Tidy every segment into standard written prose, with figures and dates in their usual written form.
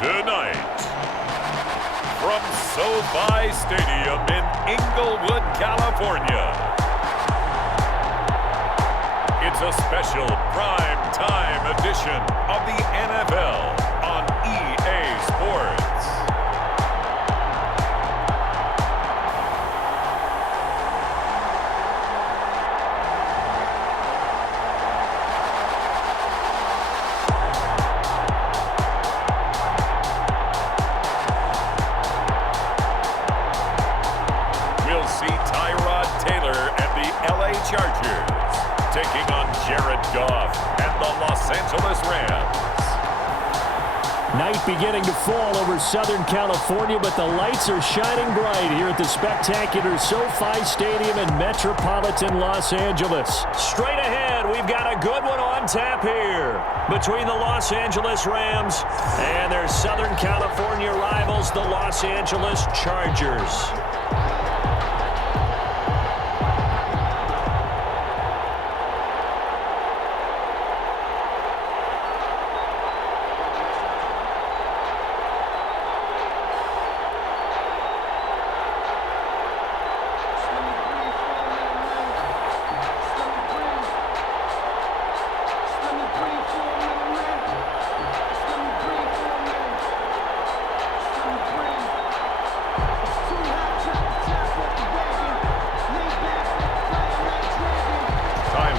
Tonight, from SoFi Stadium in Inglewood, California, it's a special prime time edition of the NFL on EA Sports. Chargers taking on Jared Goff and the Los Angeles Rams. Night beginning to fall over Southern California, but the lights are shining bright here at the spectacular SoFi Stadium in metropolitan Los Angeles. Straight ahead, we've got a good one on tap here between the Los Angeles Rams and their Southern California rivals, the Los Angeles Chargers.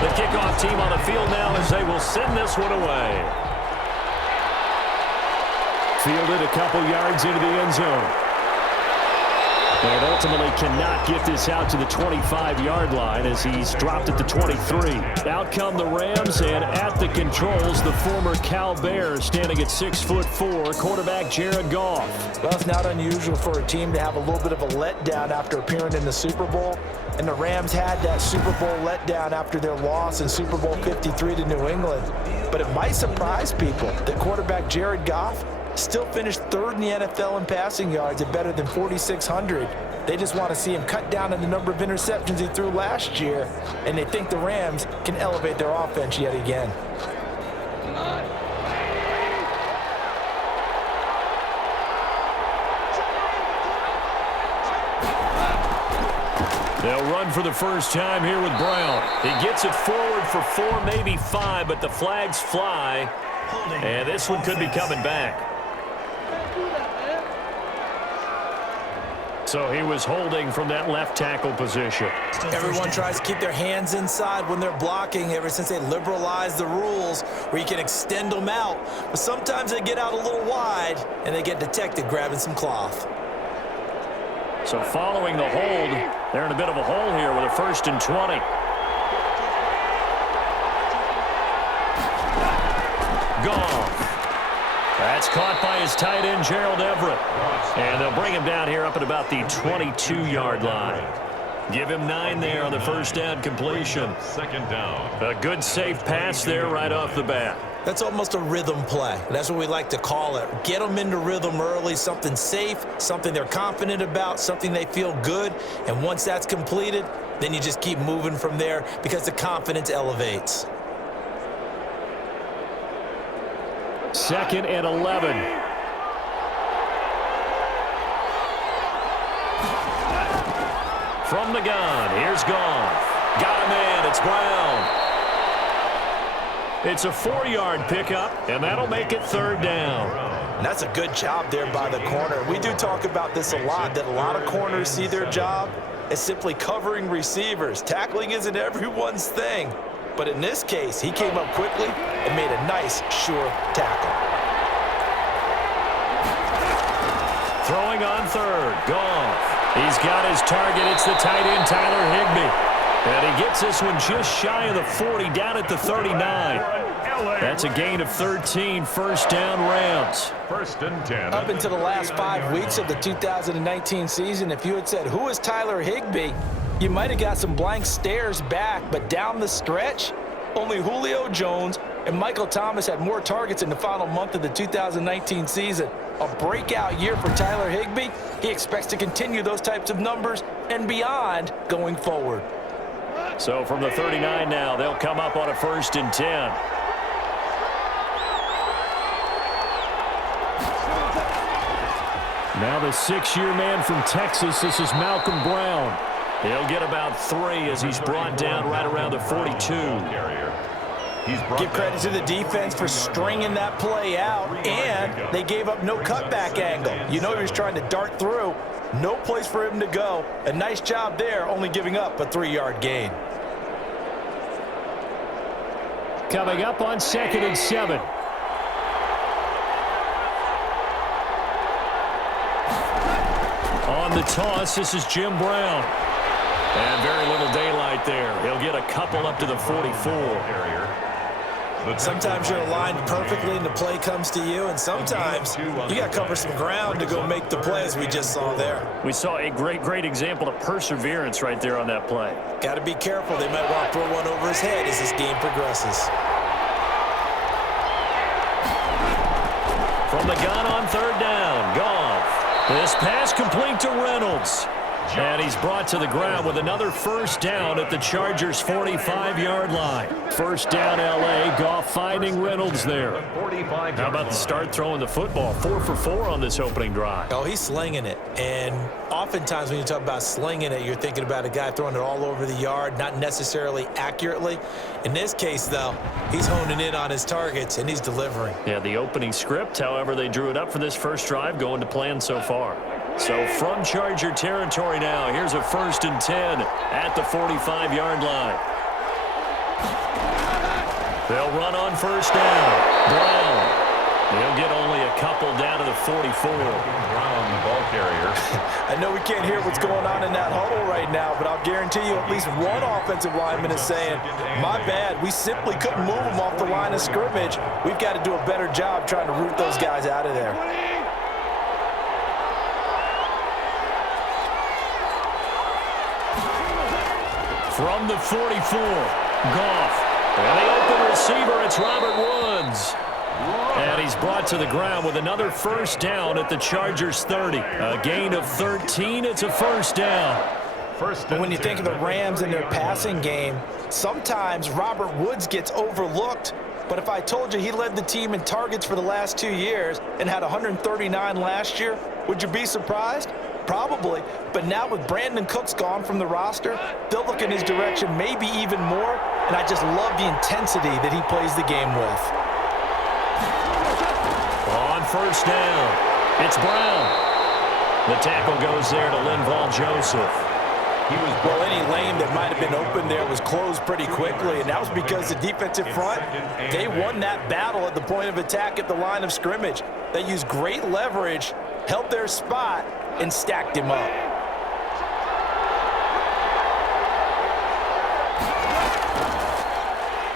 The kickoff team on the field now as they will send this one away. Fielded a couple yards into the end zone. And ultimately cannot get this out to the 25-yard line as he's dropped at the 23. Out come the Rams, and at the controls, the former Cal Bear standing at 6'4", quarterback Jared Goff. Well, it's not unusual for a team to have a little bit of a letdown after appearing in the Super Bowl. And the Rams had that Super Bowl letdown after their loss in Super Bowl 53 to New England. But it might surprise people that quarterback Jared Goff still finished third in the NFL in passing yards at better than 4,600. They just want to see him cut down on the number of interceptions he threw last year, and they think the Rams can elevate their offense yet again. They'll run for the first time here with Brown. He gets it forward for 4, maybe 5, but the flags fly, and this one could be coming back. So he was holding from that left tackle position. Everyone tries to keep their hands inside when they're blocking ever since they liberalized the rules where you can extend them out. But sometimes they get out a little wide and they get detected grabbing some cloth. So following the hold, they're in a bit of a hole here with a 1st and 20. Goff. That's caught by his tight end, Gerald Everett. And they'll bring him down here up at about the 22-yard line. Give him 9 there on the first down completion. Second down. A good, safe pass there right off the bat. That's almost a rhythm play. That's what we like to call it. Get them into rhythm early, something safe, something they're confident about, something they feel good. And once that's completed, then you just keep moving from there because the confidence elevates. 2nd and 11. From the gun, here's Goff. Got a man, it's Brown. It's a 4-yard pickup, and that'll make it 3rd down. And that's a good job there by the corner. We do talk about this a lot, that a lot of corners see their job as simply covering receivers. Tackling isn't everyone's thing. But in this case, he came up quickly and made a nice, sure tackle. Throwing on 3rd, Goff. He's got his target. It's the tight end, Tyler Higbee. And he gets this one just shy of the 40, down at the 39. That's a gain of 13, 1st down Rams. 1st and 10. Up into the last 5 weeks of the 2019 season, if you had said, who is Tyler Higbee, you might have got some blank stares back, but down the stretch, only Julio Jones and Michael Thomas had more targets in the final month of the 2019 season. A breakout year for Tyler Higbee. He expects to continue those types of numbers and beyond going forward. So from the 39 now, they'll come up on a 1st and 10. Now the 6-year man from Texas, this is Malcolm Brown. He'll get about 3 as he's brought down right around the 42. Give credit to the defense for stringing that play out, and they gave up no cutback angle. You know he was trying to dart through. No place for him to go. A nice job there, only giving up a 3-yard gain. Coming up on 2nd and 7. On the toss, this is Jim Brown. And very little daylight there. He'll get a couple up to the 44. Sometimes you're aligned perfectly and the play comes to you, and sometimes you got to cover some ground to go make the play, as we just saw there. We saw a great example of perseverance right there on that play. Got to be careful. They might want to throw one over his head as this game progresses. From the gun on 3rd down, Goff. This pass complete to Reynolds. And he's brought to the ground with another 1st down at the Chargers' 45-yard line. 1st down, L.A. Goff finding Reynolds there. How about the start throwing the football? 4 for 4 on this opening drive. Oh, he's slinging it. And oftentimes when you talk about slinging it, you're thinking about a guy throwing it all over the yard, not necessarily accurately. In this case, though, he's honing in on his targets, and he's delivering. Yeah, the opening script, however, they drew it up for this first drive, going to plan so far. So from Charger territory now, here's a 1st and 10 at the 45-yard line. They'll run on 1st down. Brown. He'll get only a couple down to the 44. Brown, the ball carrier. I know we can't hear what's going on in that huddle right now, but I'll guarantee you at least one offensive lineman is saying, my bad, we simply couldn't move them off the line of scrimmage. We've got to do a better job trying to root those guys out of there. From the 44, Goff. And the open receiver, it's Robert Woods. And he's brought to the ground with another 1st down at the Chargers' 30. A gain of 13, it's a 1st down. When you think of the Rams and their passing game, sometimes Robert Woods gets overlooked. But if I told you he led the team in targets for the last 2 years and had 139 last year, would you be surprised? Probably, but now with Brandon Cooks gone from the roster, they'll look in his direction maybe even more, and I just love the intensity that he plays the game with. On 1st down, it's Brown. The tackle goes there to Linval Joseph. Well, any lane that might have been open there was closed pretty quickly, and that was because the defensive front, they won that battle at the point of attack at the line of scrimmage. They used great leverage, held their spot, and stacked him up.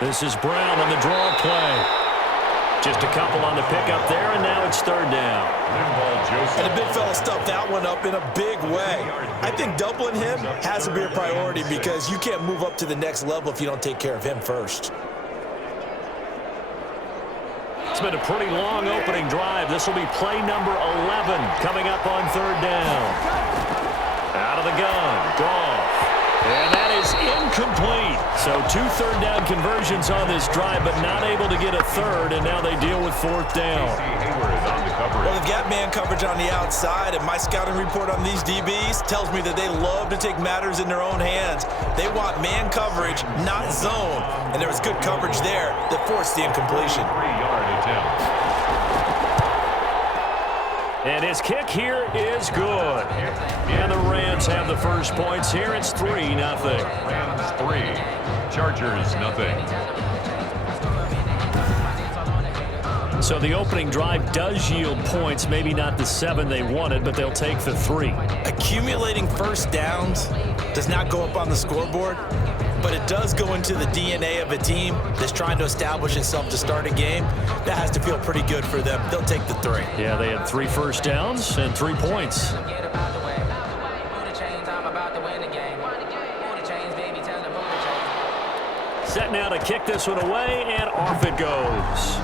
This is Brown on the draw play. Just a couple on the pickup there, and now it's 3rd down. And the big fella stuffed that one up in a big way. I think doubling him has to be a priority because you can't move up to the next level if you don't take care of him first. It's been a pretty long opening drive. This will be play number 11 coming up on 3rd down. Out of the gun, Goff. And that is incomplete. So 2 3rd down conversions on this drive, but not able to get a 3rd, and now they deal with 4th down. Well, they've got man coverage on the outside, and my scouting report on these DBs tells me that they love to take matters in their own hands. They want man coverage, not zone, and there was good coverage there that forced the incompletion. 3-yard attempt. And his kick here is good. And the Rams have the first points here. It's 3-0. Rams 3, Chargers nothing. So the opening drive does yield points, maybe not the 7 they wanted, but they'll take the 3. Accumulating 1st downs does not go up on the scoreboard, but it does go into the DNA of a team that's trying to establish itself to start a game. That has to feel pretty good for them. They'll take the 3. Yeah, they had 3 first downs and 3 points. Set now to kick this one away, and off it goes.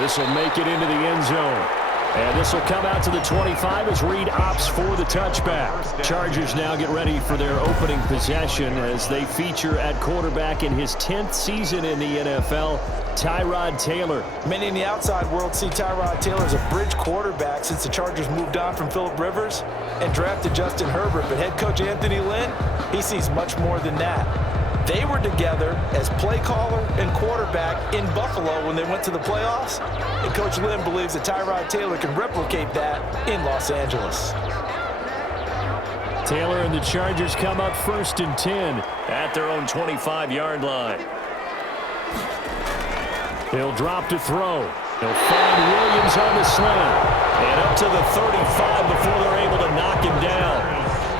This will make it into the end zone. And this will come out to the 25 as Reed opts for the touchback. Chargers now get ready for their opening possession as they feature at quarterback in his 10th season in the NFL, Tyrod Taylor. Many in the outside world see Tyrod Taylor as a bridge quarterback since the Chargers moved on from Phillip Rivers and drafted Justin Herbert. But head coach Anthony Lynn, he sees much more than that. They were together as play caller and quarterback in Buffalo when they went to the playoffs. And Coach Lynn believes that Tyrod Taylor can replicate that in Los Angeles. Taylor and the Chargers come up 1st and 10 at their own 25-yard line. He'll drop to throw. He'll find Williams on the slant. And up to the 35 before they're able to knock him down.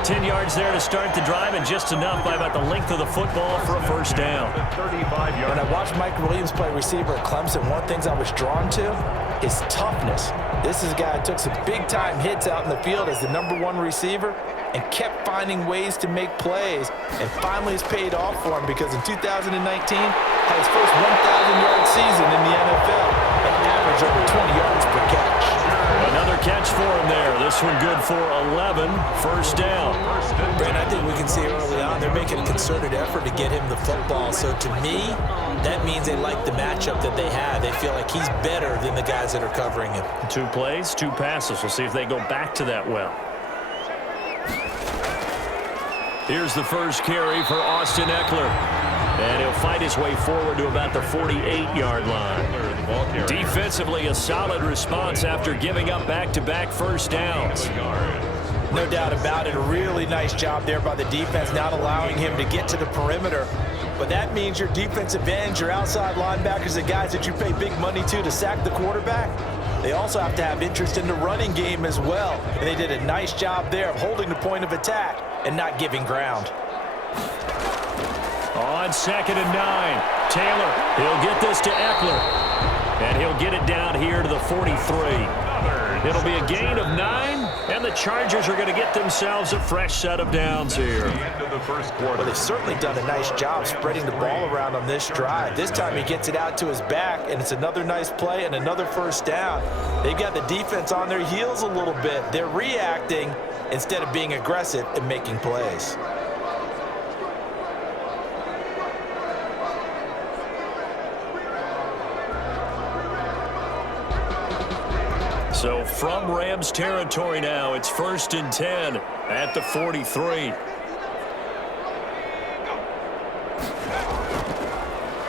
10 yards there to start the drive, and just enough by about the length of the football for a first down. When I watched Mike Williams play receiver at Clemson, one of the things I was drawn to is toughness. This is a guy who took some big-time hits out in the field as the #1 receiver and kept finding ways to make plays, and finally it's paid off for him because in 2019 had his first 1,000-yard season in the NFL and averaged over 20 yards per catch. Another catch for him there. This one good for 11. First down. Brent, I think we can see early on they're making a concerted effort to get him the football. So to me, that means they like the matchup that they have. They feel like he's better than the guys that are covering him. 2 plays, 2 passes. We'll see if they go back to that well. Here's the first carry for Austin Eckler. And he'll fight his way forward to about the 48-yard line. Defensively, a solid response after giving up back-to-back first downs. No doubt about it. A really nice job there by the defense, not allowing him to get to the perimeter. But that means your defensive ends, your outside linebackers, the guys that you pay big money to sack the quarterback, they also have to have interest in the running game as well. And they did a nice job there of holding the point of attack and not giving ground. On 2nd and 9, Taylor, he'll get this to Eckler. And he'll get it down here to the 43. It'll be a gain of 9, and the Chargers are going to get themselves a fresh set of downs here. Well, they've certainly done a nice job spreading the ball around on this drive. This time he gets it out to his back, and it's another nice play and another first down. They've got the defense on their heels a little bit. They're reacting instead of being aggressive and making plays. So from Rams territory now, it's 1st and 10 at the 43.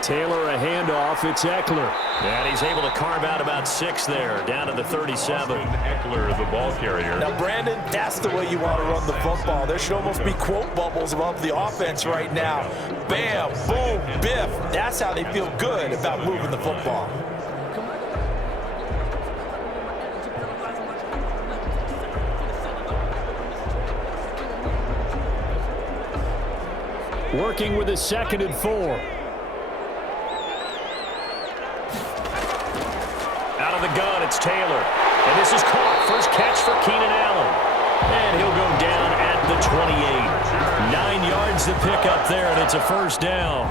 Taylor a handoff. It's Eckler. And he's able to carve out about 6 there, down to the 37. Eckler, the ball carrier. Now, Brandon, that's the way you want to run the football. There should almost be quote bubbles above the offense right now. Bam, boom, biff. That's how they feel good about moving the football. Working with a 2nd and 4. Out of the gun, it's Taylor. And this is caught. First catch for Keenan Allen. And he'll go down at the 28. 9 yards to pick up there, and it's a first down.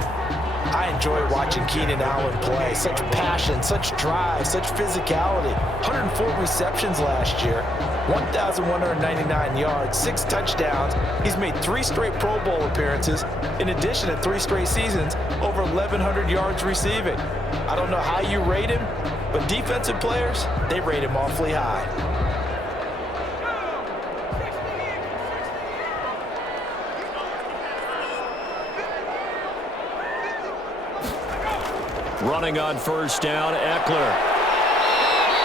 I enjoy watching Keenan Allen play. Such passion, such drive, such physicality. 104 receptions last year, 1,199 yards, 6 touchdowns. He's made 3 straight Pro Bowl appearances, in addition to 3 straight seasons, over 1,100 yards receiving. I don't know how you rate him, but defensive players, they rate him awfully high. Running on first down, Eckler.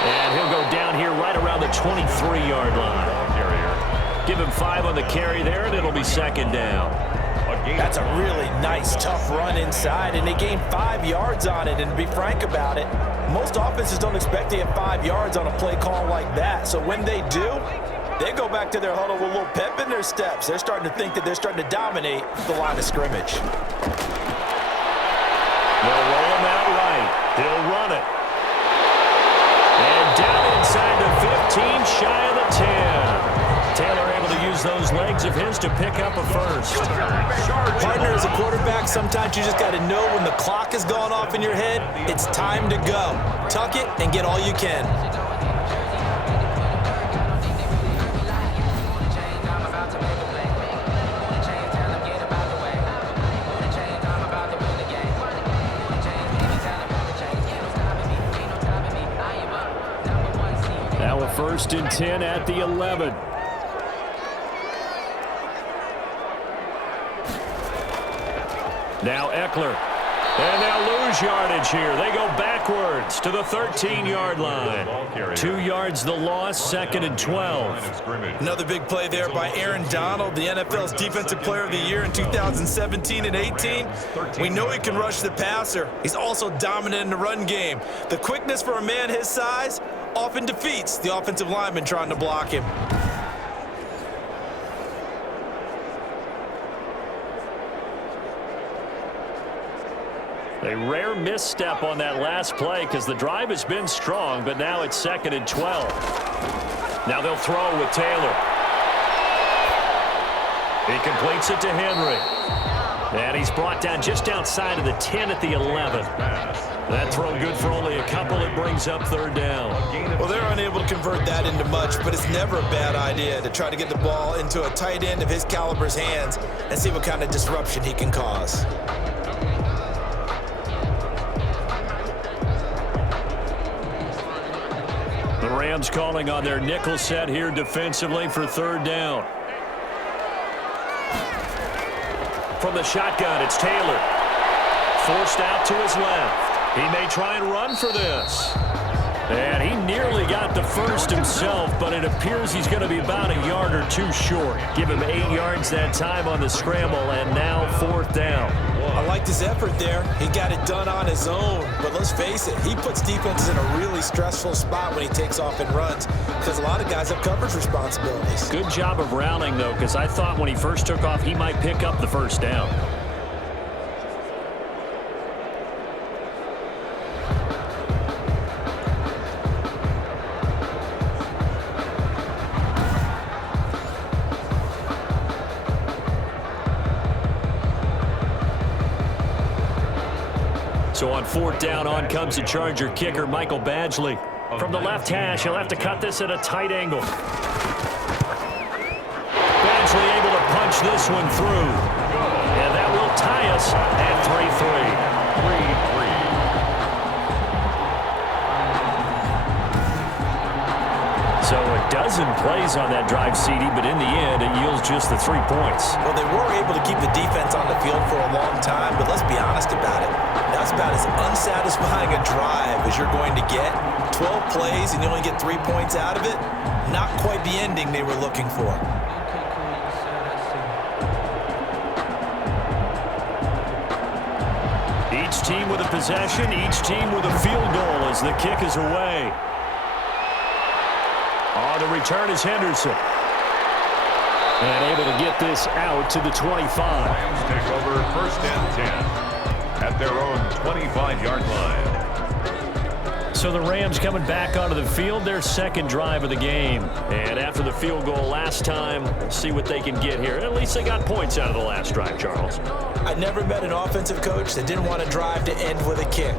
And he'll go down here right around the 23-yard line. Give him 5 on the carry there, and it'll be 2nd down. That's a really nice, tough run inside, and they gained 5 yards on it. And to be frank about it, most offenses don't expect to get 5 yards on a play call like that. So when they do, they go back to their huddle with a little pep in their steps. They're starting to think that they're starting to dominate the line of scrimmage. They'll roll him out right. He'll run it. And down inside the 15, shy of the 10. Taylor able to use those legs of his to pick up a first. Partner, as a quarterback, sometimes you just got to know when the clock has gone off in your head, it's time to go. Tuck it and get all you can. first and 10 at the 11. Now Eckler. And they'll lose yardage here. They go backwards to the 13-yard line. 2 yards the loss, second and 12. Another big play there by Aaron Donald, the NFL's Defensive Player of the Year in 2017 and 18. We know he can rush the passer. He's also dominant in the run game. The quickness for a man his size often defeats the offensive lineman trying to block him. A rare misstep on that last play because the drive has been strong, but now it's second and 12. Now they'll throw with Taylor. He completes it to Henry. And he's brought down just outside of the 10 at the 11. That throw good for only a couple. It brings up third down. Well, they're unable to convert that into much, but it's never a bad idea to try to get the ball into a tight end of his caliber's hands and see what kind of disruption he can cause. The Rams calling on their nickel set here defensively for third down. From the shotgun, it's Taylor. Forced out to his left. He may try and run for this. And he nearly got the first himself, but it appears he's going to be about a yard or two short. Give him 8 yards that time on the scramble, and now fourth down. I liked his effort there. He got it done on his own. But let's face it, he puts defenses in a really stressful spot when he takes off and runs because a lot of guys have coverage responsibilities. Good job of rallying, though, because I thought when he first took off, he might pick up the first down. So on fourth down, on comes the Charger kicker, Michael Badgley. From the left hash, he'll have to cut this at a tight angle. Badgley able to punch this one through. And that will tie us at 3-3. 3-3. So a dozen plays on that drive, CD, but in the end, it yields just the 3 points. Well, they were able to keep the defense on the field for a long time, but let's be honest about it. That's about as unsatisfying a drive as you're going to get. 12 plays and you only get 3 points out of it. Not quite the ending they were looking for. Each team with a possession, each team with a field goal as the kick is away. On the return is Henderson. And able to get this out to the 25. Rams take over first and 10 at their own 25-yard line. So the Rams coming back onto the field, their second drive of the game. And after the field goal last time, we'll see what they can get here. At least they got points out of the last drive, Charles. I never met an offensive coach that didn't want to drive to end with a kick.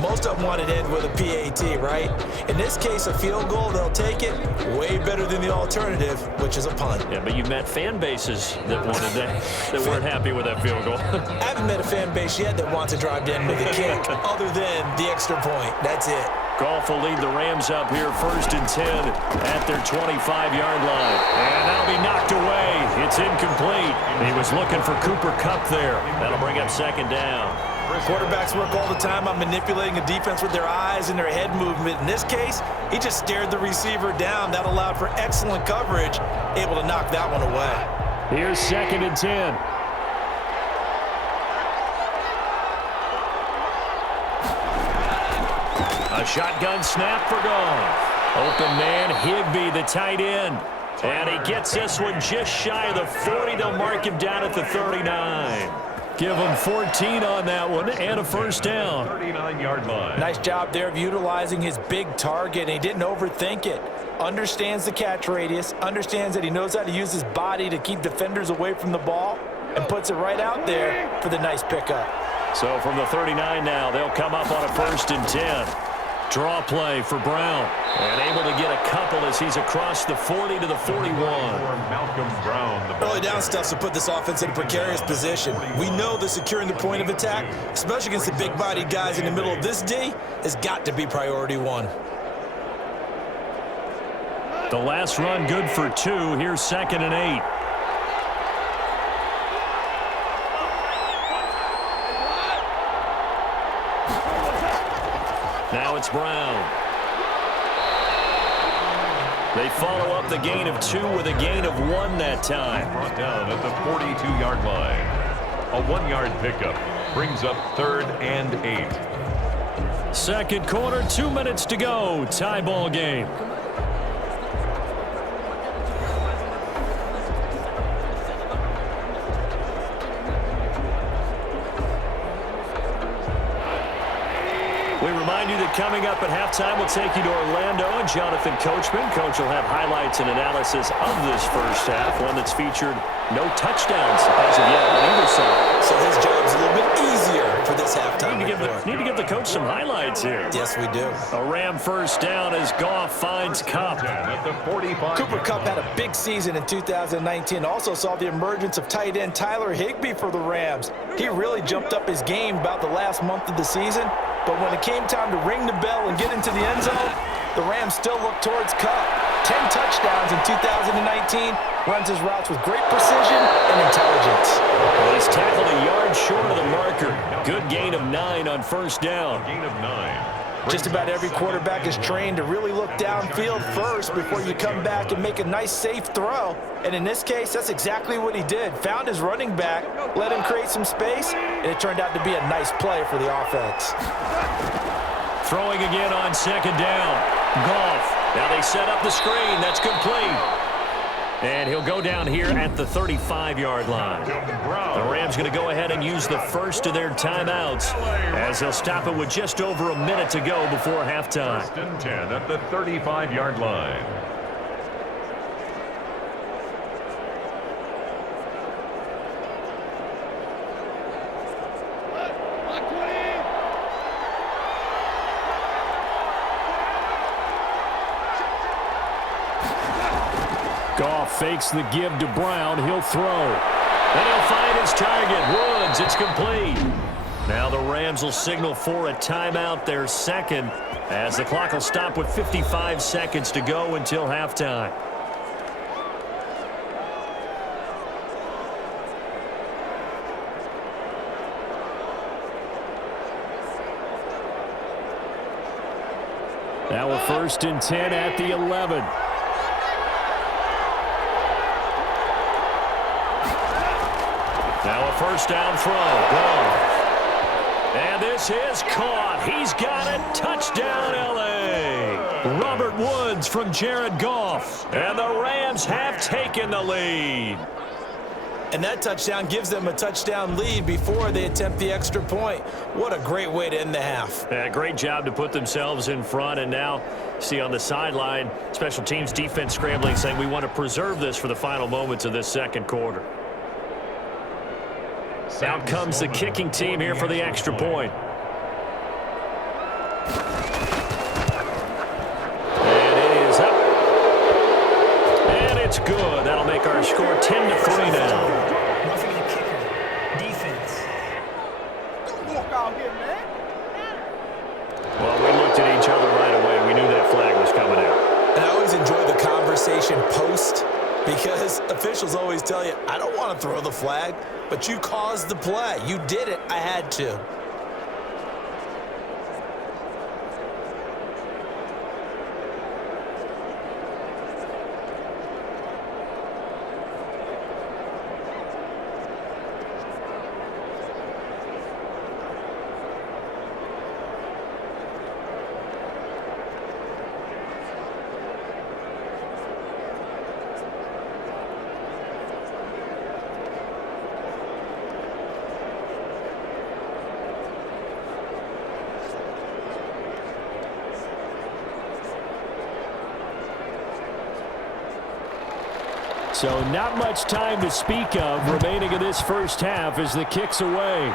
Most of them want to end with a PAT, right? In this case, a field goal, they'll take it. Way better than the alternative, which is a punt. Yeah, but you met fan bases that wanted that weren't happy with that field goal. I haven't met a fan base yet that wants to drive to end with a kick, other than the extra point. That's it. Goff will lead the Rams up here first and 10 at their 25-yard line. And that'll be knocked away. It's incomplete. He was looking for Cooper Kupp there. That'll bring up second down. Quarterbacks work all the time on manipulating a defense with their eyes and their head movement. In this case, he just stared the receiver down. That allowed for excellent coverage, able to knock that one away. Here's second and 10. A shotgun snap for Goff. Open man, Higbee, the tight end. And he gets this one just shy of the 40. They'll mark him down at the 39. Give him 14 on that one and a first down. 39-yard line. Nice job there of utilizing his big target. He didn't overthink it. Understands the catch radius. Understands that he knows how to use his body to keep defenders away from the ball. And puts it right out there for the nice pickup. So from the 39 now, they'll come up on a first and 10. Draw play for Brown. And able to get a couple as he's across the 40 to the 41. Malcolm Brown. Early down stuff to put this offense in a precarious position. We know that securing the point of attack, especially against the big-bodied guys in the middle of this D, has got to be priority one. The last run good for 2. Here's 2nd and 8. Now it's Brown. They follow up the gain of 2 with a gain of 1 that time. Brought down at the 42-yard line. A 1-yard pickup brings up 3rd and 8. Second quarter, 2 minutes to go. Tie ball game. We remind you that coming up at halftime, we'll take you to Orlando and Jonathan Coachman. Coach will have highlights and analysis of this first half, one that's featured no touchdowns as of yet on either side. So his job's a little bit easier for this halftime. Need to give the coach some highlights here. Yes, we do. A Ram first down as Goff finds Kupp. At the 45. Cooper Kupp had a big season in 2019. Also saw the emergence of tight end Tyler Higbee for the Rams. He really jumped up his game about the last month of the season. But when it came time to ring the bell and get into the end zone, the Rams still looked towards Kupp. 10 touchdowns in 2019. Runs his routes with great precision and intelligence. Well, he's tackled a yard short of the marker. Good gain of 9 on first down. Gain of 9. Just about every quarterback is trained to really look downfield first before you come back and make a nice, safe throw. And in this case, that's exactly what he did. Found his running back, let him create some space, and it turned out to be a nice play for the offense. Throwing again on second down. Goff. Now they set up the screen. That's complete. And he'll go down here at the 35-yard line. The Rams going to go ahead and use the first of their timeouts as they'll stop it with just over a minute to go before halftime. 1st and 10 at the 35-yard line. Goff fakes the give to Brown. He'll throw. And he'll find his target. Woods. It's complete. Now the Rams will signal for a timeout, their second, as the clock will stop with 55 seconds to go until halftime. Now a 1st and 10 at the 11. Now a first down throw. Goff. And this is caught. He's got it. Touchdown, L.A. Robert Woods from Jared Goff. And the Rams have taken the lead. And that touchdown gives them a touchdown lead before they attempt the extra point. What a great way to end the half. Yeah, great job to put themselves in front. And now, see on the sideline, special teams defense scrambling, saying we want to preserve this for the final moments of this second quarter. Out comes the kicking team here for the extra point. And it is up. And it's good. That'll make our score 10-3 now. Roughing the kicker. Defense. Don't walk out here, man. Well, we looked at each other right away. We knew that flag was coming out. And I always enjoy the conversation post, because officials always tell you, I don't want to throw the flag, but you caused the play. You did it. I had to. So not much time to speak of remaining in this first half as the kick's away.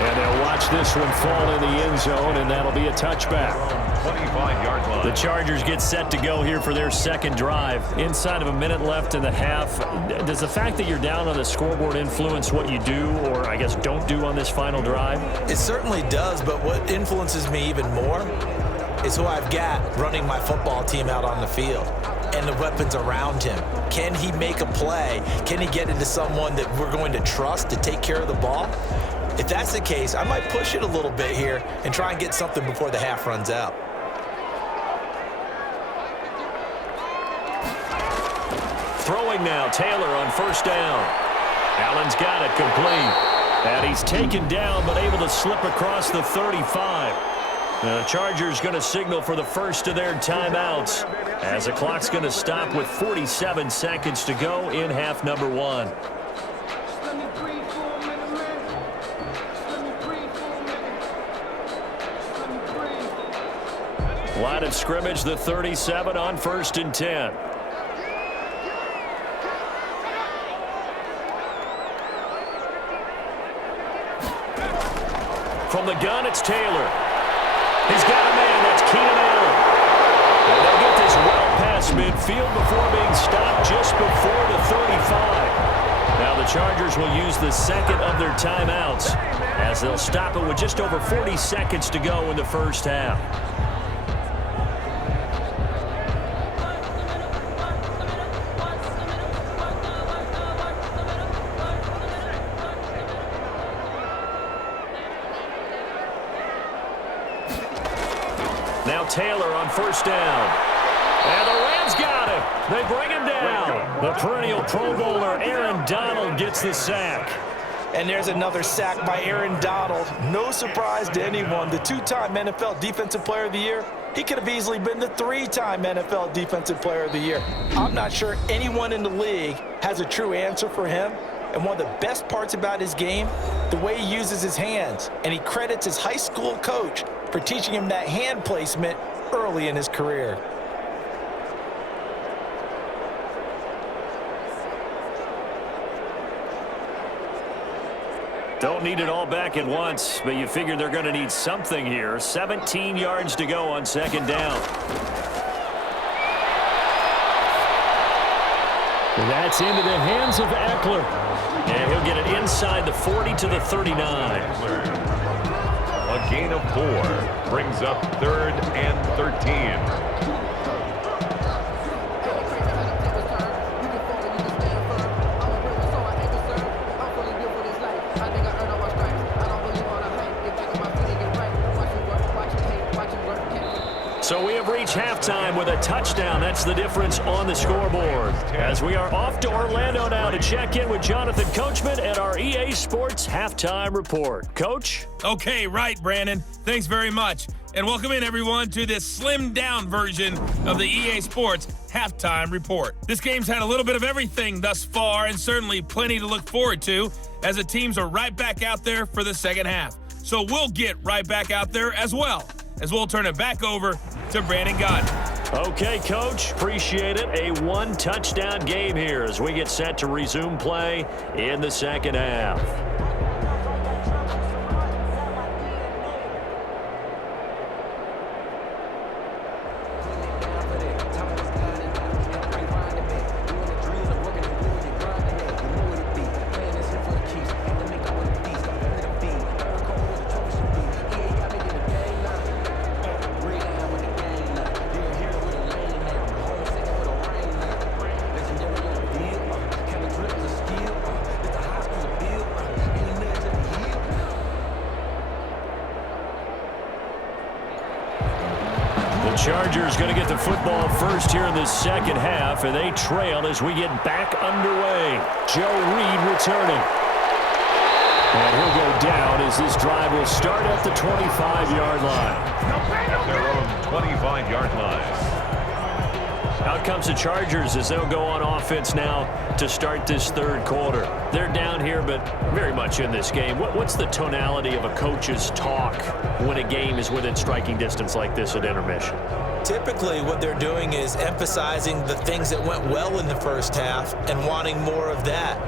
And they'll watch this one fall in the end zone, and that'll be a touchback. 25-yard line. The Chargers get set to go here for their second drive. Inside of a minute left in the half, does the fact that you're down on the scoreboard influence what you do, or I guess don't do on this final drive? It certainly does, but what influences me even more is who I've got running my football team out on the field and the weapons around him. Can he make a play? Can he get into someone that we're going to trust to take care of the ball? If that's the case, I might push it a little bit here and try and get something before the half runs out. Throwing now, Taylor on first down. Allen's got it complete. And he's taken down but able to slip across the 35. The Chargers going to signal for the first of their timeouts as the clock's going to stop with 47 seconds to go in half number one. Line of scrimmage, the 37 on 1st and 10. From the gun, it's Taylor. He's got a man. That's Keenan Allen. And they'll get this well past midfield before being stopped just before the 35. Now the Chargers will use the second of their timeouts as they'll stop it with just over 40 seconds to go in the first half. Now Taylor on first down. And the Rams got him. They bring him down. The perennial Pro Bowler Aaron Donald gets the sack. And there's another sack by Aaron Donald. No surprise to anyone. The two-time NFL Defensive Player of the Year, he could have easily been the three-time NFL Defensive Player of the Year. I'm not sure anyone in the league has a true answer for him. And one of the best parts about his game, the way he uses his hands. And he credits his high school coach for teaching him that hand placement early in his career. Don't need it all back at once, but you figure they're going to need something here. 17 yards to go on second down. That's into the hands of Eckler. And he'll get it inside the 40 to the 39. A gain of 4 brings up 3rd and 13. So we have reached halftime with a touchdown. That's the difference on the scoreboard. As we are off to Orlando now to check in with Jonathan Coachman and our EA Sports Halftime Report. Coach? Okay, right, Brandon. Thanks very much. And welcome in, everyone, to this slimmed-down version of the EA Sports Halftime Report. This game's had a little bit of everything thus far, and certainly plenty to look forward to, as the teams are right back out there for the second half. So we'll get right back out there as well, as we'll turn it back over to Brandon Gaudin. Okay, Coach. Appreciate it. A one-touchdown game here as we get set to resume play in the second half. Chargers going to get the football first here in the second half, and they trail as we get back underway. Joe Reed returning. And he'll go down as this drive will start at the 25-yard line. Their own 25-yard line. Out comes the Chargers as they'll go on offense now to start this third quarter. They're down here, but very much in this game. What's the tonality of a coach's talk when a game is within striking distance like this at intermission? Typically, what they're doing is emphasizing the things that went well in the first half and wanting more of that.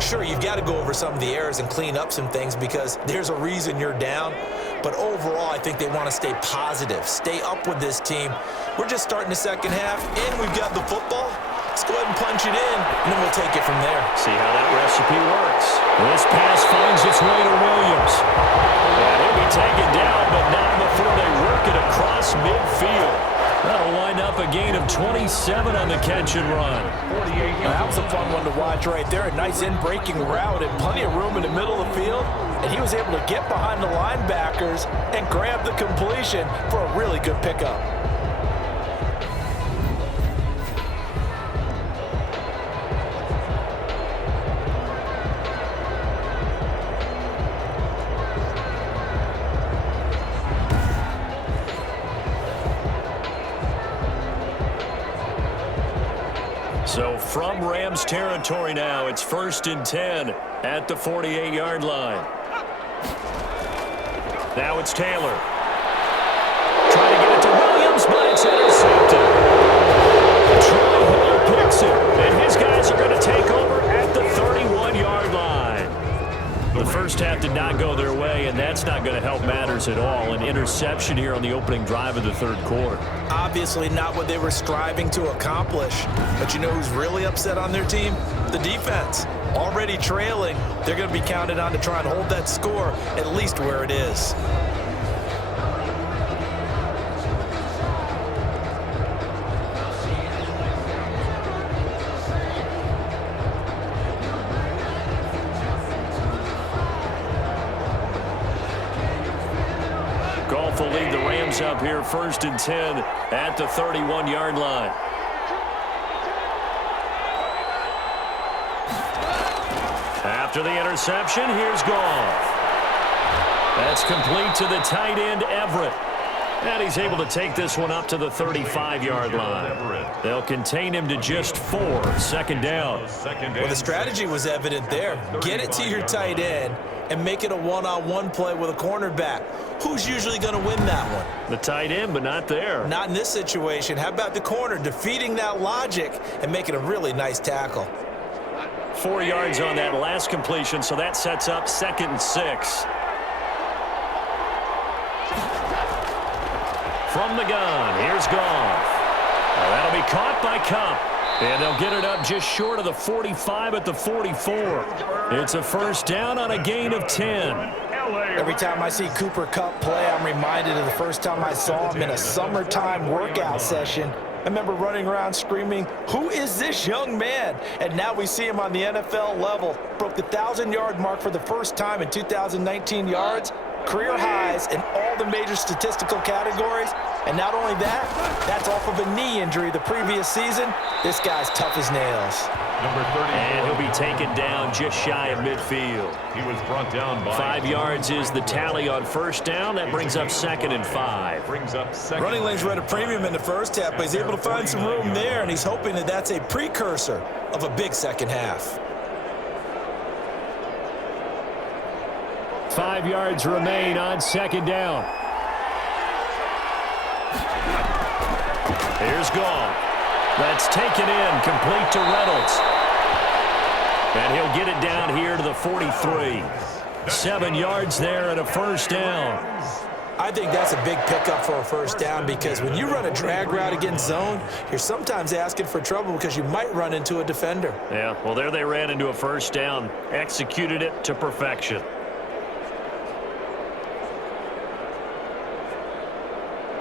Sure, you've got to go over some of the errors and clean up some things because there's a reason you're down. But overall, I think they want to stay positive, stay up with this team. We're just starting the second half, and we've got the football. Let's go ahead and punch it in, and then we'll take it from there. See how that recipe works. This pass finds its way to Williams. And he'll be taken down, but not before they work it across midfield. 27 on the catch and run. That was a fun one to watch right there. A nice in-breaking route and plenty of room in the middle of the field. And he was able to get behind the linebackers and grab the completion for a really good pickup. So from Rams territory now, it's 1st and 10 at the 48-yard line. Now it's Taylor. Trying to get it to Williams, but it's intercepted. Troy Hill picks it, and his guys are going to take over at the 31-yard line. The first half did not go their way, and that's not going to help matters at all. An interception here on the opening drive of the third quarter. Obviously not what they were striving to accomplish. But you know who's really upset on their team? The defense. Already trailing, they're going to be counted on to try and hold that score at least where it is. Goff will lead the Rams up here 1st and 10 at the 31-yard line. After the interception, here's Goff. That's complete to the tight end, Everett. And he's able to take this one up to the 35-yard line. They'll contain him to just 4, 2nd down. Well, the strategy was evident there. Get it to your tight end and make it a one-on-one play with a cornerback. Who's usually going to win that one? The tight end, but not there. Not in this situation. How about the corner defeating that logic and making a really nice tackle? 4 yards on that last completion, so that sets up 2nd and 6. From the gun, here's Goff. Well, that'll be caught by Cup. And they'll get it up just short of the 45 at the 44. It's a 1st down on a gain of 10. Every time I see Cooper Kupp play, I'm reminded of the first time I saw him in a summertime workout session. I remember running around screaming, "Who is this young man?" And now we see him on the NFL level. Broke the 1,000-yard mark for the first time in 2019 yards. Career highs in all the major statistical categories. And not only that, that's off of a knee injury the previous season. This guy's tough as nails. Number 30. And he'll be taken down just shy of midfield. He was brought down by 5 yards is the tally on 1st down. That brings up 2nd and 5. Brings up 2nd. Running lanes were at a premium in the first half, but he's able to find some room there, and he's hoping that that's a precursor of a big second half. 5 yards remain on 2nd down. Here's Goff. That's taken in, complete to Reynolds. And he'll get it down here to the 43. 7 yards there and a 1st down. I think that's a big pickup for a 1st down because when you run a drag route against zone, you're sometimes asking for trouble because you might run into a defender. Yeah, well, there they ran into a 1st down. Executed it to perfection.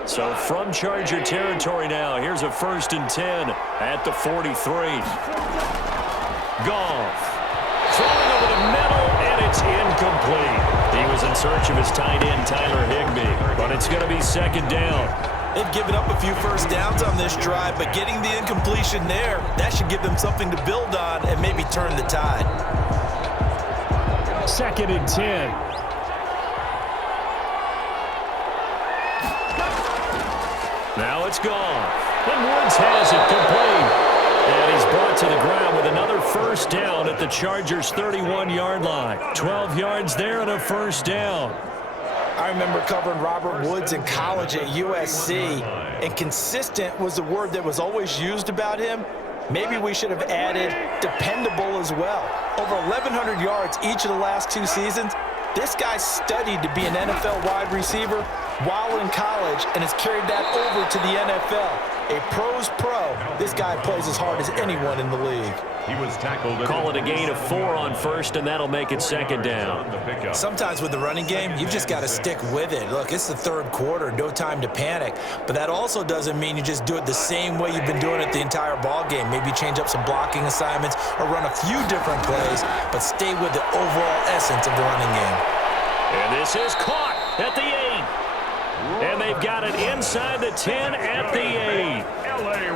So from Charger territory now, here's a 1st and 10 at the 43. Goff throwing over the middle, and it's incomplete. He was in search of his tight end, Tyler Higbee, but it's going to be 2nd down. They've given up a few 1st downs on this drive, but getting the incompletion there, that should give them something to build on and maybe turn the tide. 2nd and 10. Now it's Goff. And Woods has it complete. And he's brought to the ground with another 1st down at the Chargers' 31-yard line. 12 yards there and a 1st down. I remember covering Robert Woods in college at USC, and consistent was the word that was always used about him. Maybe we should have added dependable as well. Over 1,100 yards each of the last 2 seasons. This guy studied to be an NFL wide receiver, while in college and has carried that over to the NFL. A pro's pro. This guy plays as hard as anyone in the league. He was tackled. Call it a gain of 4 on first, and that'll make it second down. Sometimes with the running game, you've just got to stick with it. Look, it's the third quarter, no time to panic. But that also doesn't mean you just do it the same way you've been doing it the entire ball game. Maybe change up some blocking assignments or run a few different plays, but stay with the overall essence of the running game. And this is caught at the 8. And they've got it inside the 10 at the 8.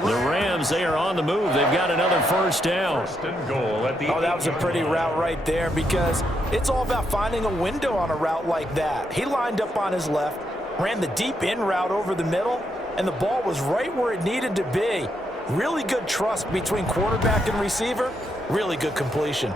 The Rams, they are on the move. They've got another first down. Oh, that was a pretty route right there because it's all about finding a window on a route like that. He lined up on his left, ran the deep in route over the middle, and the ball was right where it needed to be. Really good trust between quarterback and receiver. Really good completion.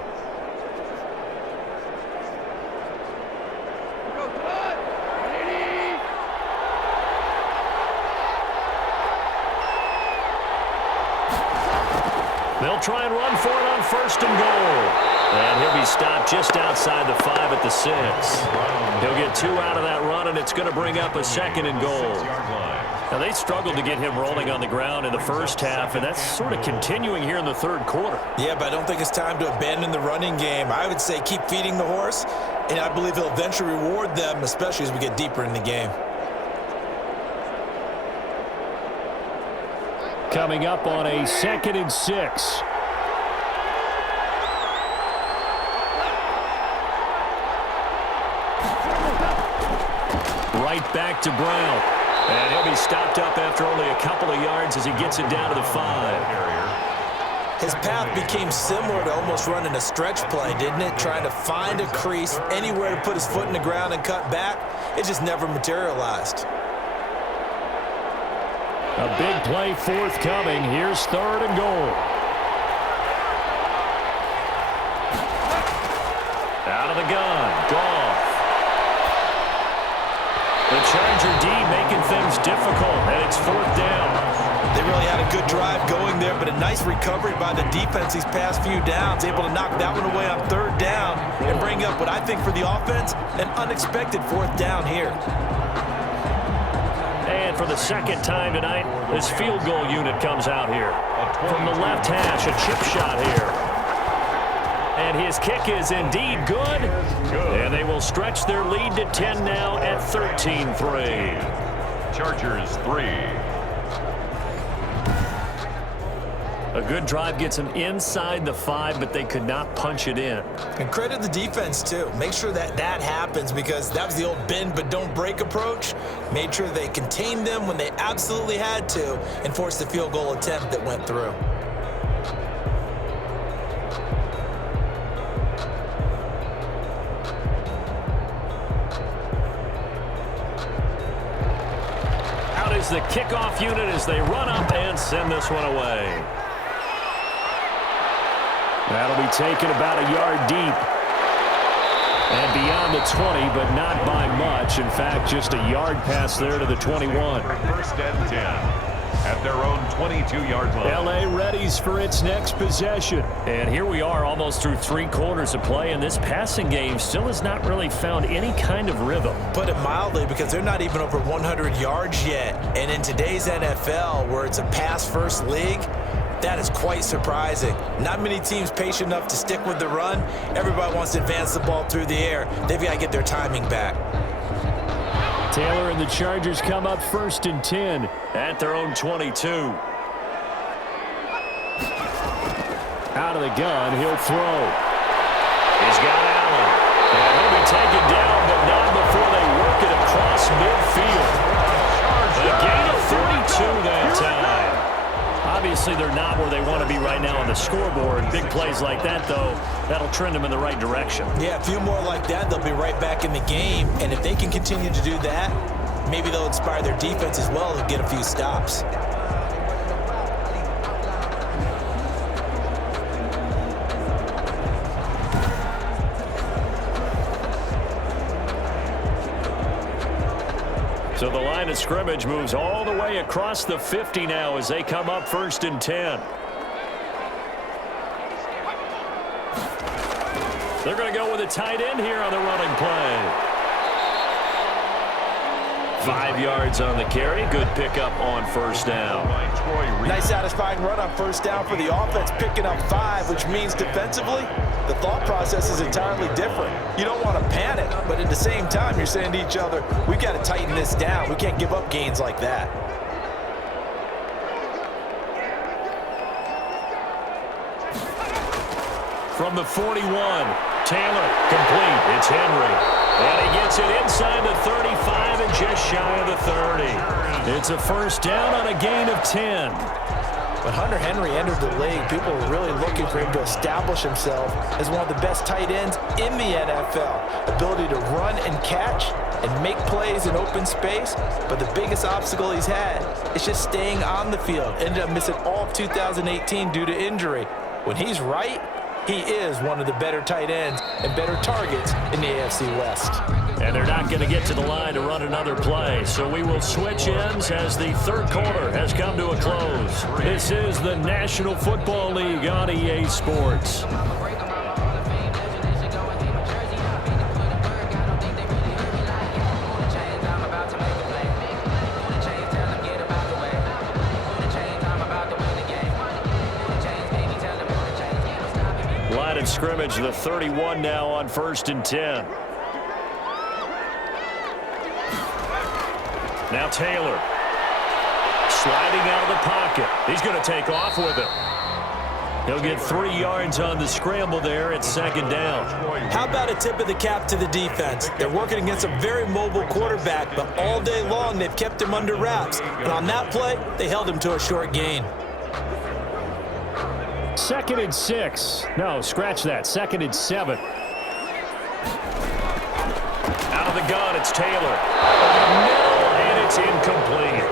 They'll try and run for it on first and goal. And he'll be stopped just outside the 5 at the 6. He'll get 2 out of that run, and it's going to bring up a second and goal. Now, they struggled to get him rolling on the ground in the first half, and that's sort of continuing here in the third quarter. Yeah, but I don't think it's time to abandon the running game. I would say keep feeding the horse, and I believe he'll eventually reward them, especially as we get deeper in the game. Coming up on a 2nd and 6. Right back to Brown. And he'll be stopped up after only a couple of yards as he gets it down to the 5. His path became similar to almost running a stretch play, didn't it? Trying to find a crease, anywhere to put his foot in the ground and cut back. It just never materialized. A big play forthcoming. Here's 3rd and goal. Out of the gun. Goff. The Charger D making things difficult, and it's 4th down. They really had a good drive going there, but a nice recovery by the defense these past few downs, able to knock that one away on 3rd down and bring up what I think for the offense, an unexpected 4th down here. And for the second time tonight, this field goal unit comes out here. From the left hash, a chip shot here. And his kick is indeed good. And they will stretch their lead to 10 now at 13-3. Chargers 3. A good drive gets them inside the 5, but they could not punch it in. And credit the defense, too. Make sure that happens because that was the old bend but don't break approach. Made sure they contained them when they absolutely had to and forced the field goal attempt that went through. Out is the kickoff unit as they run up and send this one away. That'll be taken about a yard deep. And beyond the 20, but not by much. In fact, just a yard pass there to the 21. 1st and 10 at their own 22-yard line. L.A. readies for its next possession. And here we are almost through 3 quarters of play, and this passing game still has not really found any kind of rhythm. Put it mildly, because they're not even over 100 yards yet. And in today's NFL, where it's a pass-first league, that is quite surprising. Not many teams patient enough to stick with the run. Everybody wants to advance the ball through the air. They've got to get their timing back. Taylor and the Chargers come up 1st and 10 at their own 22. Out of the gun, he'll throw. He's got Allen. And he'll be taken down, but not before they work it across midfield. A gain of 42 that time. Obviously, they're not where they want to be right now on the scoreboard. Big plays like that, though, that'll trend them in the right direction. Yeah, a few more like that, they'll be right back in the game. And if they can continue to do that, maybe they'll inspire their defense as well to get a few stops. So the line of scrimmage moves all the way across the 50 now as they come up 1st and 10. They're going to go with a tight end here on the running play. 5 yards on the carry. Good pickup on first down. Nice satisfying run on first down for the offense, picking up 5, which means defensively, the thought process is entirely different. You don't want to panic, but at the same time, you're saying to each other, we've got to tighten this down. We can't give up gains like that. From the 41, Taylor, complete. It's Henry. And he gets it inside the 35 and just shy of the 30. It's a first down on a gain of 10. When Hunter Henry entered the league, people were really looking for him to establish himself as one of the best tight ends in the NFL. Ability to run and catch and make plays in open space, but the biggest obstacle he's had is just staying on the field. Ended up missing all of 2018 due to injury. When he's right, he is one of the better tight ends and better targets in the AFC West. And they're not going to get to the line to run another play, so we will switch ends as the third quarter has come to a close. This is the National Football League on EA Sports. Line of scrimmage, the 31 now on 1st and 10. Now Taylor, sliding out of the pocket. He's going to take off with it. He'll get 3 yards on the scramble there at 2nd down. How about a tip of the cap to the defense? They're working against a very mobile quarterback, but all day long they've kept him under wraps. And on that play, they held him to a short gain. 2nd and 6. No, scratch that. 2nd and 7. Out of the gun, it's Taylor. And it's incomplete.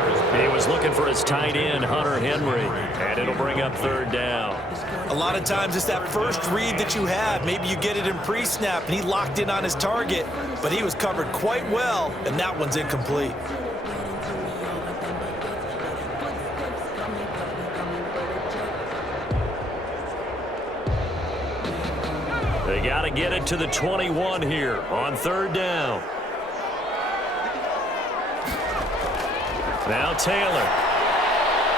He was looking for his tight end, Hunter Henry, and it'll bring up 3rd down. A lot of times it's that first read that you have. Maybe you get it in pre-snap, and he locked in on his target, but he was covered quite well, and that one's incomplete. They got to get it to the 21 here on 3rd down. Now Taylor.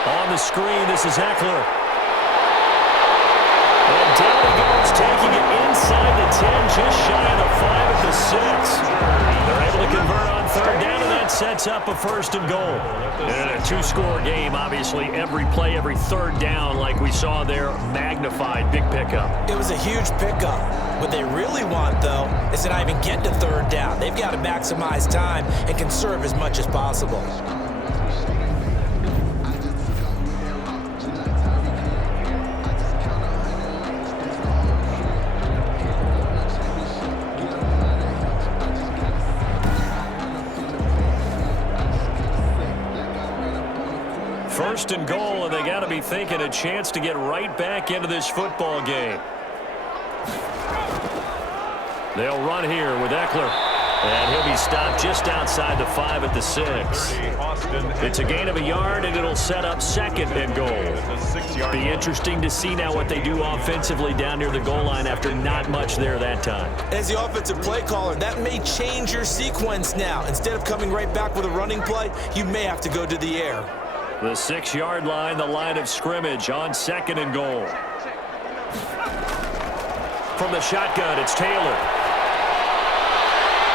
On the screen, this is Eckler. And down he goes, taking it inside the 10, just shy of the 5 at the 6. They're able to convert on 3rd down, and that sets up a 1st and goal. In a 2-score game, obviously, every play, every 3rd down, like we saw there, magnified. Big pickup. It was a huge pickup. What they really want, though, is to not even get to 3rd down. They've got to maximize time and conserve as much as possible. First and goal, and they got to be thinking a chance to get right back into this football game. They'll run here with Eckler, and he'll be stopped just outside the 5 at the 6. It's a gain of a yard, and it'll set up 2nd and goal. Be interesting to see now what they do offensively down near the goal line after not much there that time. As the offensive play caller, that may change your sequence now. Instead of coming right back with a running play, you may have to go to the air. The 6-yard line, the line of scrimmage on 2nd and goal. From the shotgun, it's Taylor.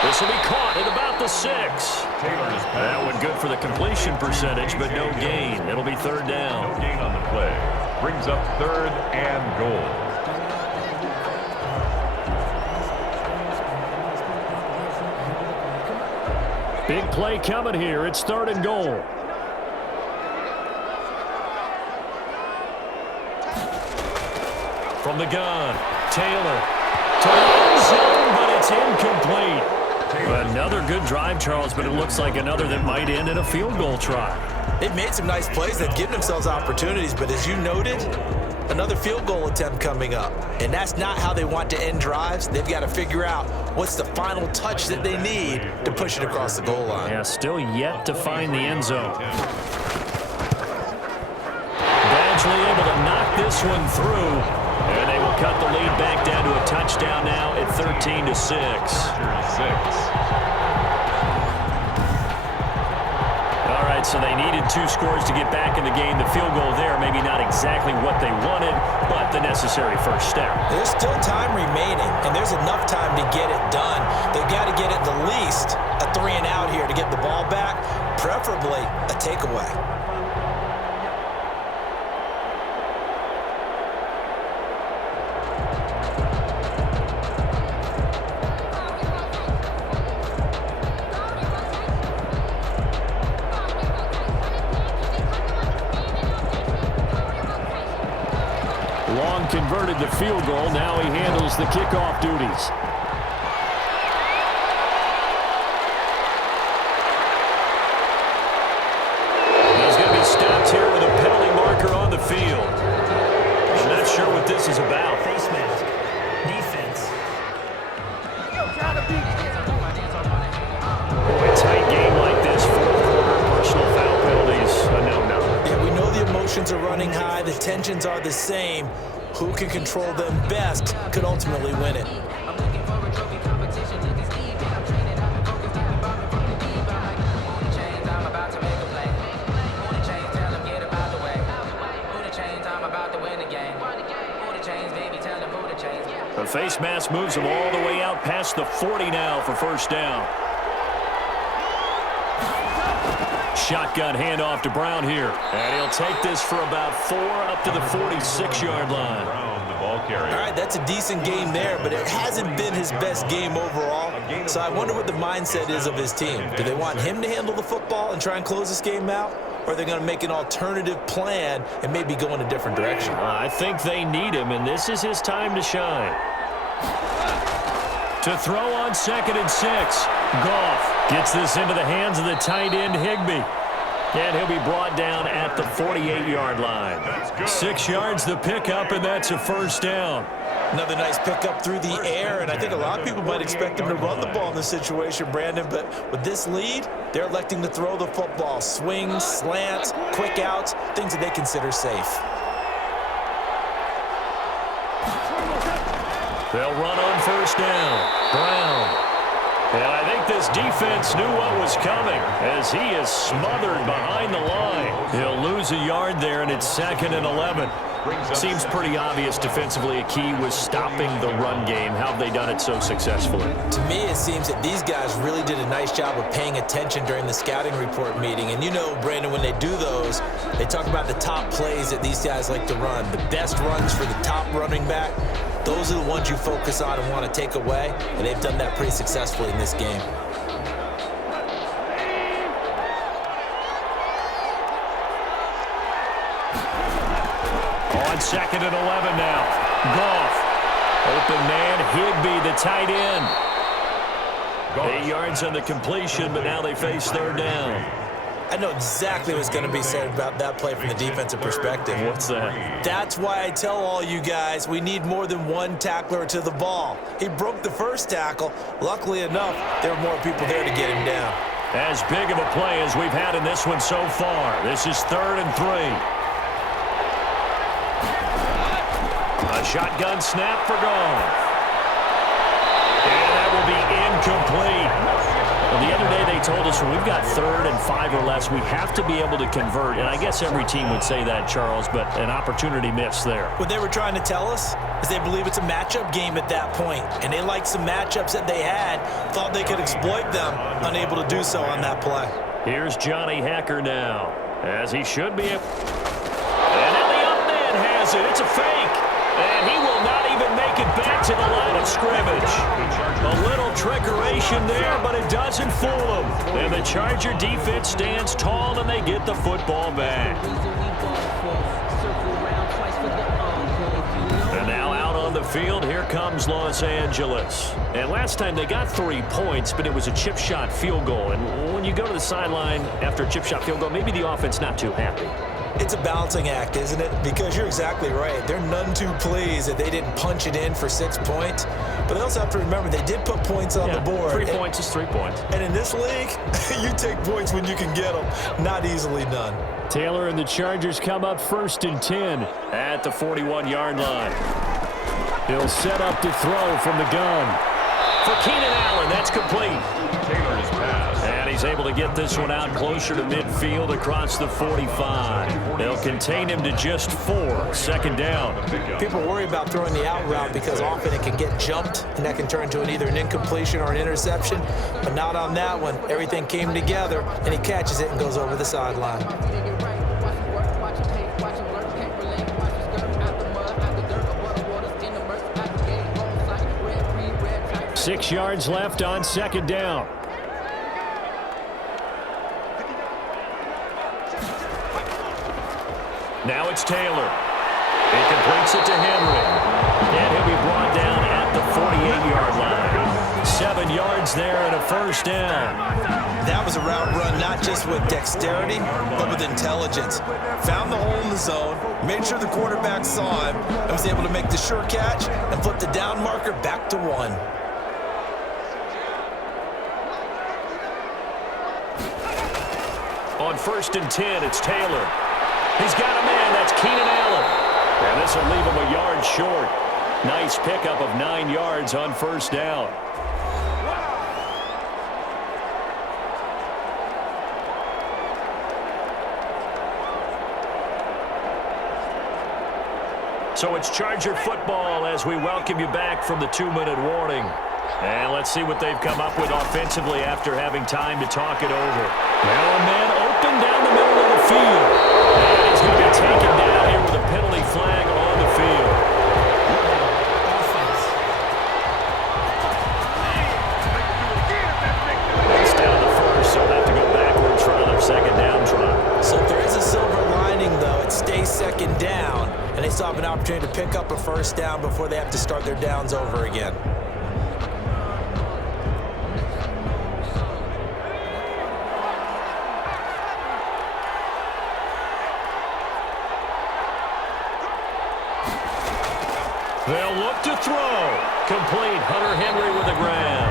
This will be caught at about the 6. That one good for the completion percentage, but no gain. It'll be 3rd down. No gain on the play. Brings up 3rd and goal. Big play coming here. It's 3rd and goal. From the gun, Taylor to the end zone, but it's incomplete. Another good drive, Charles, but it looks like another that might end in a field goal try. They've made some nice plays. They've given themselves opportunities, but as you noted, another field goal attempt coming up. And that's not how they want to end drives. They've got to figure out what's the final touch that they need to push it across the goal line. Yeah, still yet to find the end zone. Badgley able to knock this one through. And they will cut the lead back down to a touchdown now at 13-6. So they needed 2 scores to get back in the game. The field goal there, maybe not exactly what they wanted, but the necessary first step. There's still time remaining, and there's enough time to get it done. They've got to get at the least a 3-and-out here to get the ball back, preferably a takeaway. Long converted the field goal. Now he handles the kickoff duties. He's going to be stopped here with a penalty marker on the field. I'm not sure what this is about. Face mask. Defense. Boy, tight game like this, fourth quarter, personal foul penalties, a no-no. Yeah, we know the emotions are running high. The tensions are the same. Who can control them best could ultimately win it. The face mask moves him all the way out past the 40 now for first down. Shotgun handoff to Brown here. And he'll take this for about 4 up to the 46-yard line. All right, that's a decent game there, but it hasn't been his best game overall. So I wonder what the mindset is of his team. Do they want him to handle the football and try and close this game out? Or are they going to make an alternative plan and maybe go in a different direction? I think they need him, and this is his time to shine. To throw on 2nd and 6. Goff gets this into the hands of the tight end Higbee. And he'll be brought down at the 48-yard line. 6 yards the pickup, and that's a first down. Another nice pickup through the air, and I think a lot of people might expect him to run the ball in this situation, Brandon, but with this lead, they're electing to throw the football. Swings, slants, quick outs, things that they consider safe. They'll run on first down. Brown. And I think this defense knew what was coming as he is smothered behind the line. He'll lose a yard there, and it's 2nd and 11. Seems pretty obvious defensively a key was stopping the run game. How have they done it so successfully? To me, it seems that these guys really did a nice job of paying attention during the scouting report meeting. And you know, Brandon, when they do those, they talk about the top plays that these guys like to run. The best runs for the top running back, those are the ones you focus on and want to take away. And they've done that pretty successfully in this game. On 2nd and 11 now. Goff. Open man, Higbee, the tight end. 8 yards on the completion, but now they face 3rd down. I know exactly what's going to be said about that play from the defensive perspective. What's that? That's why I tell all you guys we need more than one tackler to the ball. He broke the first tackle. Luckily enough, there were more people there to get him down. As big of a play as we've had in this one so far. This is 3rd and 3. A shotgun snap for Goff. And that will be incomplete. Well, the other day they told us when we've got 3rd and 5 or less, we have to be able to convert. And I guess every team would say that, Charles, but an opportunity missed there. What they were trying to tell us is they believe it's a matchup game at that point. And they liked some matchups that they had, thought they could exploit them, unable to do so on that play. Here's Johnny Hacker now, as he should be. And now the up man has it. It's a fake. And he will not even make it back to the line of scrimmage. A little trickeration there, but it doesn't fool them. And the Charger defense stands tall, and they get the football back. And now out on the field, here comes Los Angeles. And last time they got 3 points, but it was a chip shot field goal. And when you go to the sideline after a chip shot field goal, maybe the offense not too happy. It's a balancing act, isn't it? Because you're exactly right. They're none too pleased that they didn't punch it in for 6 points. But they also have to remember they did put points on the board. 3 points is 3 points. And in this league, you take points when you can get them. Not easily done. Taylor and the Chargers come up 1st and 10 at the 41-yard line. He'll set up to throw from the gun. For Keenan Allen, that's complete. Taylor's pass. And he's able to get this one out closer to midfield across the 45. They'll contain him to just 4. Second down. People worry about throwing the out route because often it can get jumped, and that can turn into either an incompletion or an interception. But not on that one. Everything came together, and he catches it and goes over the sideline. 6 yards left on second down. Now it's Taylor. He completes it to Henry. And he'll be brought down at the 48-yard line. 7 yards there and a first down. That was a route run not just with dexterity, but with intelligence. Found the hole in the zone, made sure the quarterback saw him, and was able to make the sure catch and flip the down marker back to 1. On 1st and 10, it's Taylor. He's got a man. That's Keenan Allen. And this will leave him a yard short. Nice pickup of 9 yards on first down. So it's Charger football as we welcome you back from the 2-minute warning. And let's see what they've come up with offensively after having time to talk it over. Now a man open down the middle of the field. And he's going to be taken down here with a penalty flag on the field. It's down the first, so they'll have to go backwards for another second down try. So if there is a silver lining, though, it stays second down, and they still have an opportunity to pick up a first down before they have to start their downs over again. They'll look to throw. Complete. Hunter Henry with the ground.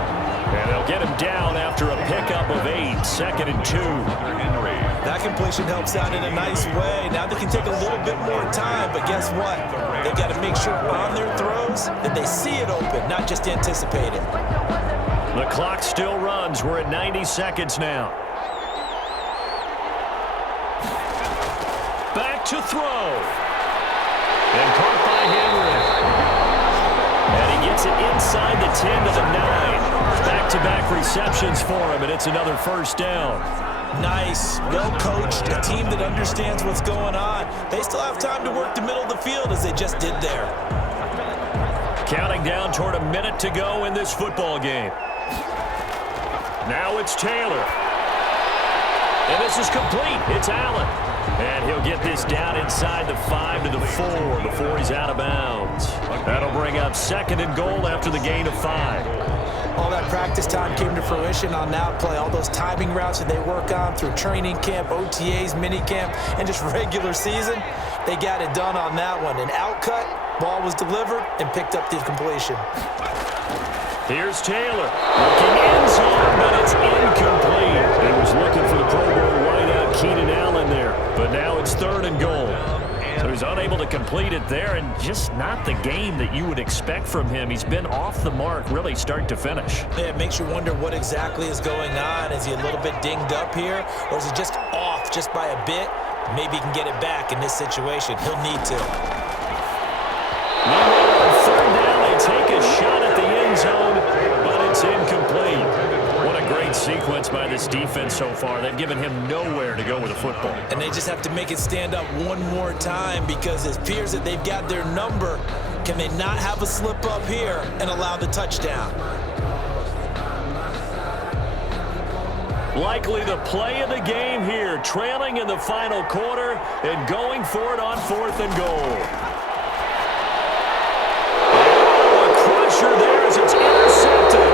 And they'll get him down after a pickup of 8. 2nd and 2. That completion helps out in a nice way. Now they can take a little bit more time, but guess what? They've got to make sure on their throws that they see it open, not just anticipate it. The clock still runs. We're at 90 seconds now. Back to throw. And caught by Henry. And he gets it inside the 10 to the 9. Back-to-back receptions for him, and it's another first down. Nice, well-coached, a team that understands what's going on. They still have time to work the middle of the field as they just did there. Counting down toward a minute to go in this football game. Now it's Taylor. And this is complete. It's Allen. And he'll get this down inside the 5 to the 4 before he's out of bounds. That'll bring up 2nd and goal after the gain of 5. All that practice time came to fruition on that play. All those timing routes that they work on through training camp, OTAs, minicamp, and just regular season, they got it done on that one. An outcut, ball was delivered, and picked up the completion. Here's Taylor. Looking in zone, but it's incomplete. He was looking for the Pro Bowl wideout Keenan Allen there. But now it's 3rd and goal. So he's unable to complete it there, and just not the game that you would expect from him. He's been off the mark, really start to finish. Yeah, it makes you wonder what exactly is going on. Is he a little bit dinged up here, or is he just off just by a bit? Maybe he can get it back in this situation. He'll need to. Meanwhile, on 3rd down, they take a shot at the end zone, but it's incomplete. What a great sequence by this defense so far. They've given him nowhere to go with the football. And they just have to make it stand up one more time because it appears that they've got their number. Can they not have a slip up here and allow the touchdown? Likely the play of the game here, trailing in the final quarter and going for it on 4th and goal. A crusher there as it's intercepted.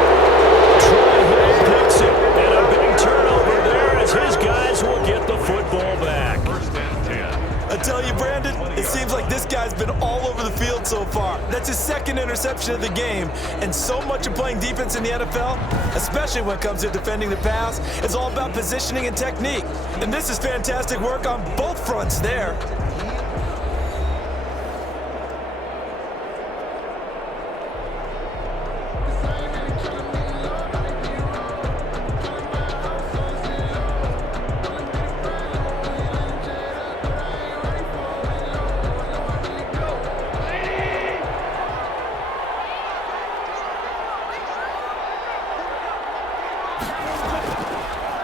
Troy Hill picks it, and a big turnover there as his guys will get the football back. I tell you, Brandon, it seems like this guy's been all over the field so far. That's his 2nd interception of the game, and so much of playing defense in the NFL, especially when it comes to defending the pass, is all about positioning and technique. And this is fantastic work on both fronts there.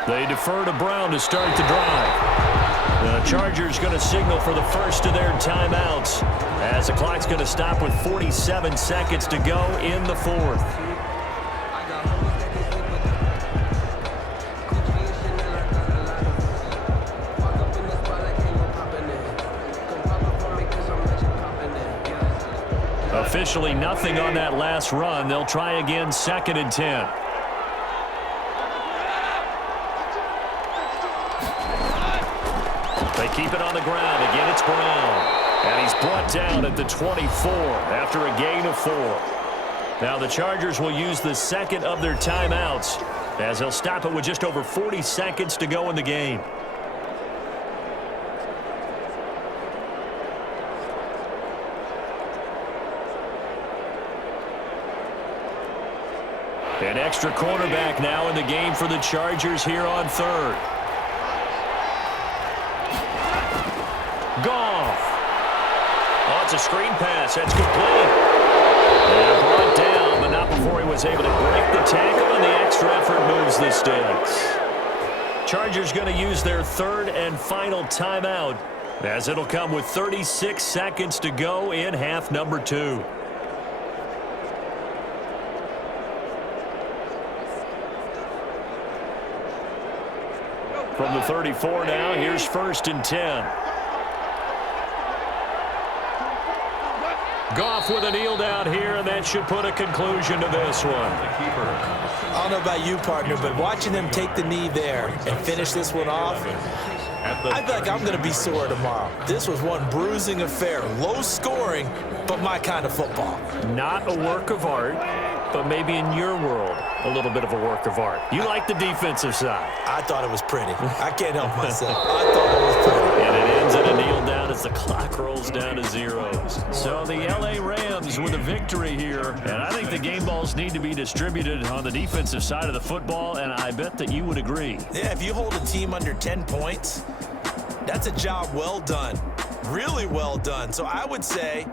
They defer to Brown to start the drive. The Chargers going to signal for the first of their timeouts as the clock's going to stop with 47 seconds to go in the fourth. Officially nothing on that last run. They'll try again, 2nd and 10. They keep it on the ground. Again, it's Brown. And he's brought down at the 24 after a gain of 4. Now the Chargers will use the second of their timeouts as they'll stop it with just over 40 seconds to go in the game. An extra cornerback now in the game for the Chargers here on 3rd. Goff. Oh, it's a screen pass. That's complete. And brought down, but not before he was able to break the tackle, and the extra effort moves the sticks. Chargers going to use their 3rd and final timeout as it'll come with 36 seconds to go in half number 2. From the 34 now, here's 1st and 10. Goff with a kneel down here, and that should put a conclusion to this one. I don't know about you, partner, but watching them take the knee there and finish this one off, I feel like I'm going to be sore tomorrow. This was one bruising affair. Low scoring, but my kind of football. Not a work of art, but maybe in your world, a little bit of a work of art. You like the defensive side. I thought it was pretty. I can't help myself. I thought it was pretty. And it ends in a kneel down as the clock rolls down to zeros. So the L.A. Rams with a victory here. And I think the game balls need to be distributed on the defensive side of the football, and I bet that you would agree. Yeah, if you hold a team under 10 points, that's a job well done. Really well done. So I would say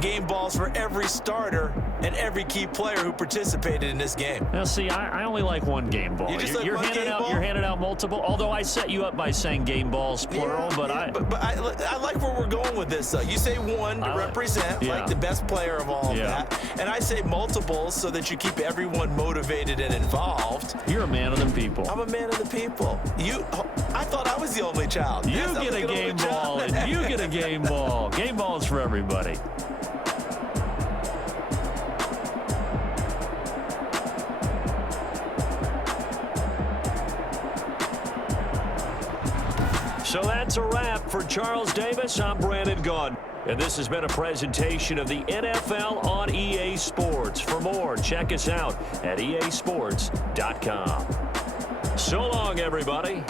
game balls for every starter and every key player who participated in this game. Now, see, I only like one game ball. You're handing out multiple. Although I set you up by saying game balls plural, but I like where we're going with this. You say one to represent like the best player of all of that, and I say multiples so that you keep everyone motivated and involved. You're a man of the people. I'm a man of the people. I thought I was the only child. You get a game ball, and you get a game ball. Game balls for everybody. So that's a wrap for Charles Davis. I'm Brandon Gunn. And this has been a presentation of the NFL on EA Sports. For more, check us out at easports.com. So long, everybody.